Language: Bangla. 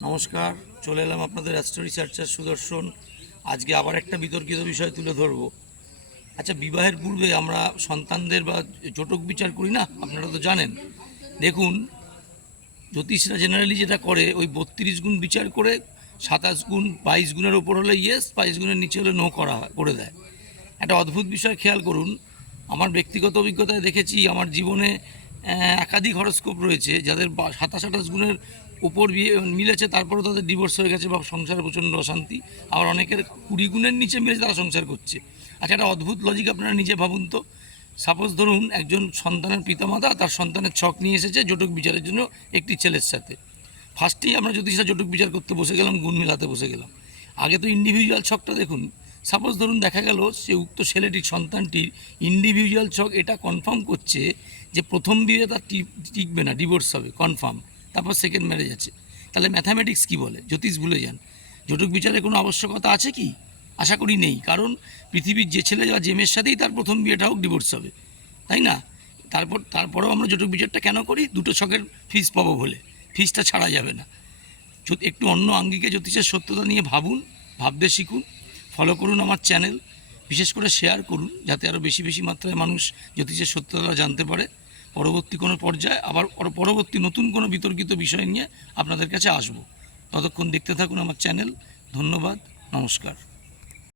নমস্কার, চলে এলাম আপনাদের অ্যাস্ট্রো রিসার্চার সুদর্শন। আজকে আবার একটা বিতর্কিত বিষয় তুলে ধরব। আচ্ছা, বিবাহের পূর্বে আমরা সন্তানদের বা জটক বিচার করি না, আপনারা তো জানেন। দেখুন, জ্যোতিষরা জেনারেলি যেটা করে, ওই 32 গুণ বিচার করে 27 গুণ 22 গুণের ওপর হলে ইয়েস, 22 গুণের নিচে হলে নো করে দেয়। একটা অদ্ভুত বিষয় খেয়াল করুন। আমার ব্যক্তিগত অভিজ্ঞতায় দেখেছি, আমার জীবনে একাধিক হরস্কোপ রয়েছে যাদের 27-28 গুণের উপর বিয়ে মিলেছে, তারপরেও তাদের ডিভোর্স হয়ে গেছে বা সংসারে প্রচণ্ড অশান্তি। আবার অনেকের 20 গুণের নিচে মিলেছে, তারা সংসার করছে। আচ্ছা, একটা অদ্ভুত লজিক আপনারা নিজে ভাবুন তো। সাপোজ ধরুন, একজন সন্তানের পিতামাতা তার সন্তানের ছক নিয়ে এসেছে জটক বিচারের জন্য একটি ছেলের সাথে। ফার্স্টেই আমরা জ্যোতিষরা জটক বিচার করতে বসে গেলাম, গুণ মিলাতে বসে গেলাম। আগে তো ইন্ডিভিজুয়াল ছকটা দেখুন। সাপোজ ধরুন দেখা গেল সে উক্ত ছেলেটির সন্তানটির ইন্ডিভিজুয়াল ছক এটা কনফার্ম করছে যে প্রথম বিয়ে তার টিকবে না, ডিভোর্স হবে কনফার্ম, তারপর সেকেন্ড ম্যারেজ আছে। তাহলে ম্যাথামেটিক্স কী বলে? জ্যোতিষ ভুলে যান। জটক বিচারের কোনো আবশ্যকতা আছে কি? আশা করি নেই, কারণ পৃথিবীর যে ছেলে বা যে মেয়ের সাথেই তার প্রথম বিয়েটা হোক, ডিভোর্স হবে, তাই না? তারপরেও আমরা জটক বিচারটা কেন করি? দুটো ছকের ফিস পাবো বলে। ফিসটা ছাড়া যাবে না। একটু অন্য আঙ্গিকে জ্যোতিষের সত্যতা নিয়ে ভাবুন, ভাবতে শিখুন, ফলো করুন আমার চ্যানেল, বিশেষ করে শেয়ার করুন, যাতে আরও বেশি বেশি মাত্রায় মানুষ জ্যোতিষের সত্যতা জানতে পারে। পরবর্তী কোনো পর্যায়ে আবার পরবর্তী নতুন কোনো বিতর্কিত বিষয় নিয়ে আপনাদের কাছে আসব। ততক্ষণ দেখতে থাকুন আমার চ্যানেল। ধন্যবাদ, নমস্কার।